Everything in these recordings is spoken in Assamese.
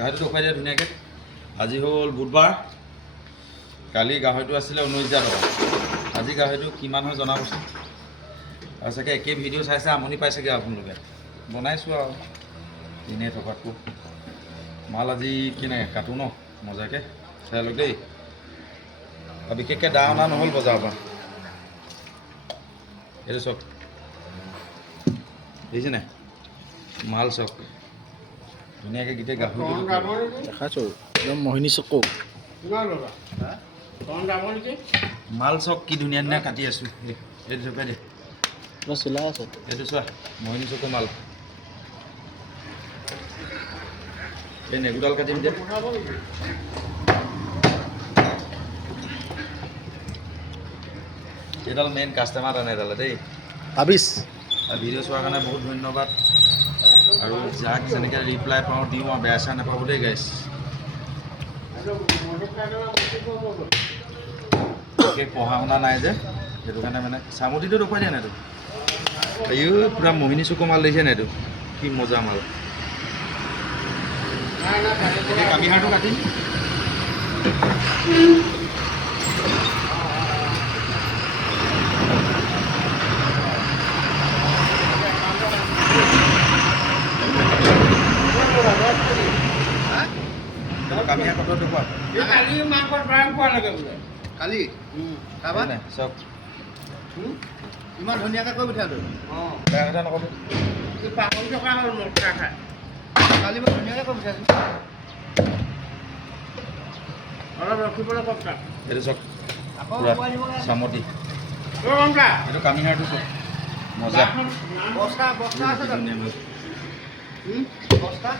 গাহৰিটো দেখুৱাই দিয়া ধুনীয়াকৈ আজি হ'ল বুধবাৰ কালি গাহৰিটো আছিলে 19,000 টকা আজি গাহৰিটো কিমান হয় জনাবচোন আৰু চাগে একেই ভিডিঅ' চাইছে আমনি পাইছেগৈ আপোনালোকে বনাইছোঁ আৰু এনেই থকাতকৈ মাল আজি কেনেকৈ কাটো ন মজাকৈ চাই লওক দেই আৰু বিশেষকৈ দা অনা নহ'ল বজাৰৰ পৰা এইটো চাওক দেখিছে নাই মাল চাওক ধুনীয়াকৈ গোটেই গাহৰি দেখাইছোঁ একদম মোহিনী চকু মাল চাওক কি ধুনীয়া ধুনীয়া কাটি আছোঁ এইটো চকাই দে চিলাই আছে এইটো চোৱা মোহিনী চকু মাল এই নেগুডাল কাটিম দে এইডাল মেইন কাষ্টমাৰ আনে এডালে দেই ভাবিছ ভিডিঅ' চোৱাৰ কাৰণে বহুত ধন্যবাদ আৰু যাক যেনেকৈ ৰিপ্লাই পাওঁ দিওঁ আৰু বেয়া চেয়া নাপাব দেই গাইছ পঢ়া শুনা নাই যে সেইটো কাৰণে মানে চামুটিটো দেখুৱাই দিয়া নাই এইটো এই পূৰা মোহিনী চকু মাল দেখিছে নাই এইটো কি মজা মাল এতিয়া কামিহাৰটো কাটিম কামিহাৰ কটৰ দেখুৱা কালি খাবা নাই চাওক ইমান ধুনীয়াকৈ কৈ পঠিয়ালো বেয়া কথা নক'ব কালি মই ধুনীয়াকৈ কৈ পঠিয়াইছোঁ অলপ ৰখিবলৈ কওক তাক এইটো চাওক আকৌ পূৰা মোবাইল দিব লাগে চামতি এইটো কামিহাৰটো চাওক মজা বস্তা বস্তা আছে তাত ধুনীয়া মাল বস্তা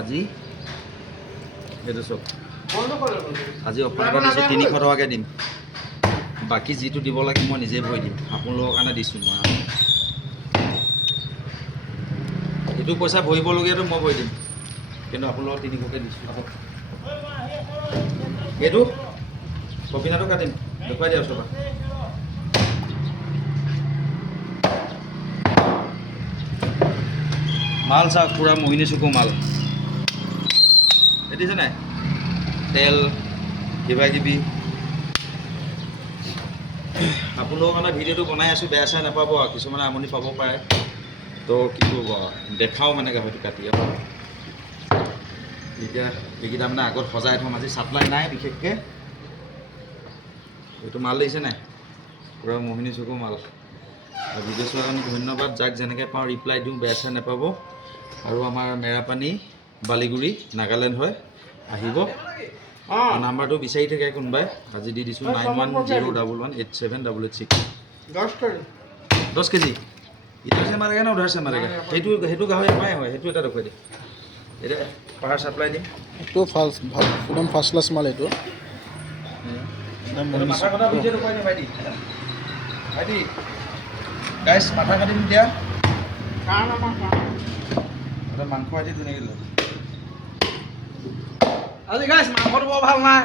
আজি এইটো চাওক আজি অফাৰ এটা দিছোঁ 300 টকাকৈ দিম বাকী যিটো দিব লাগে মই নিজে ভৰি দিম আপোনালোকৰ কাৰণে দিছোঁ মই এইটো পইচা ভৰিবলগীয়াটো মই ভৰি দিম কিন্তু আপোনালোকক 300কৈ দিছোঁ এইটো কপিনাটো কাটিম দেখুৱাই দিয়া চবা মাল চাওক পূৰা মোহিনী চকু মাল দেখিছে নাই তেল কিবা কিবি আপোনালোকৰ কাৰণে ভিডিঅ'টো বনাই আছোঁ বেয়া চেয়া নাপাব আৰু কিছুমানে আমনি পাব পাৰে তো কি কৰিব দেখাওঁ মানে গাহৰিটো কাটি এতিয়া এইকেইটা মানে আগত সজাই থ'ম আজি ছাপ্লাই নাই বিশেষকৈ এইটো মাল দেখিছে নাই পূৰা মোহিনী চকু মাল আৰু ভিডিঅ' চোৱাৰ কাৰণে ধন্যবাদ যাক যেনেকৈ পাওঁ ৰিপ্লাই দিওঁ বেয়া চেয়া নাপাব আৰু আমাৰ মেৰাপানী বালিগুৰি নাগালেণ্ড হয় আহিব নাম্বাৰটো বিচাৰি থাকে কোনোবাই আজি দি দিছোঁ 9101187886 10 কেজি ইধৰ চে মাৰেগা না উধৰ চে মাৰেগা সেইটো গাহৰি আমাৰে হয় সেইটো এটা দেখুৱাই দিয়ে এতিয়া পাহাৰ ছাপ্লাই দিম এইটো ফাৰ্ষ্ট একদম ফাৰ্ষ্ট ক্লাছ মাল এইটো মাথা কটা ভিডিঅ' দেখুৱাই দিম ভাইটি ভাইটি গাইছ মাথা কাটিম এতিয়া মাংস ভাইটি ধুনীয়াকৈ লওঁ আজি গাইছ মাংসটো বৰ ভাল নাই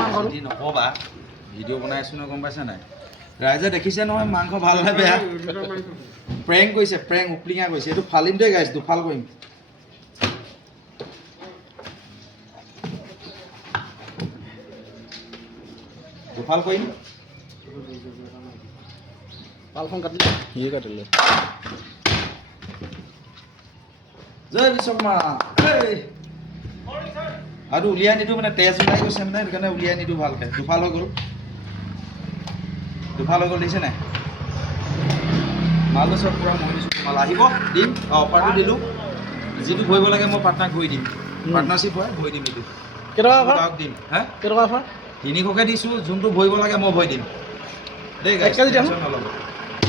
মাংসটো নক'বা ভিডিঅ' বনাই আছোঁ নহয় গম পাইছা নাই ৰাইজে দেখিছে নহয় মাংস ভাল নে বেয়া প্ৰেং কৰিছে প্ৰেং উপলিঙা কৰিছে এইটো ফালিম দেই গাইছ দুফাল কৰিম দুফাল কৰিম পালখন কাটিলে সিয়ে কাটিলে জয় বিশ্বকৰ্মা আৰু উলিয়াই নিদিওঁ মানে তেজ ওলাই গৈছে মানে সেইটো কাৰণে উলিয়াই নিদিওঁ ভালকৈ দুফাল হৈ গ'ল দেখিছে নাই মালটো চব পূৰা মোহিনী চকু মাল আহিব দিম অফাৰটো দিলোঁ যিটো ভৰিব লাগে মই পাৰ্টনাৰক ভৰি দিম পাৰ্টনাৰশ্বিপ হয় ভৰি দিম এইটো কেইটকা দিম হা কেইটকা অফাৰ 300কৈ দিছোঁ যোনটো ভৰিব লাগে মই ভৰি দিম দেই নল'ব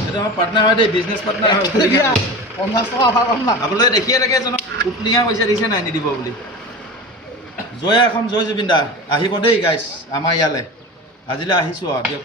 এইটো আমাৰ পাৰ্টনাৰ হয় দেই বিজনেছ পাৰ্টনাৰ হয় 50 টকা অফাৰ পাম না আপোনালোকে দেখিয়ে থাকে এজনক উপলিঙা কৈছে দিছে নাই নিদিব বুলি জয় এখন জয় জুবিন দা আহিব দেই গাইছ আমাৰ ইয়ালৈ আজিলৈ আহিছোঁ আৰু দিয়ক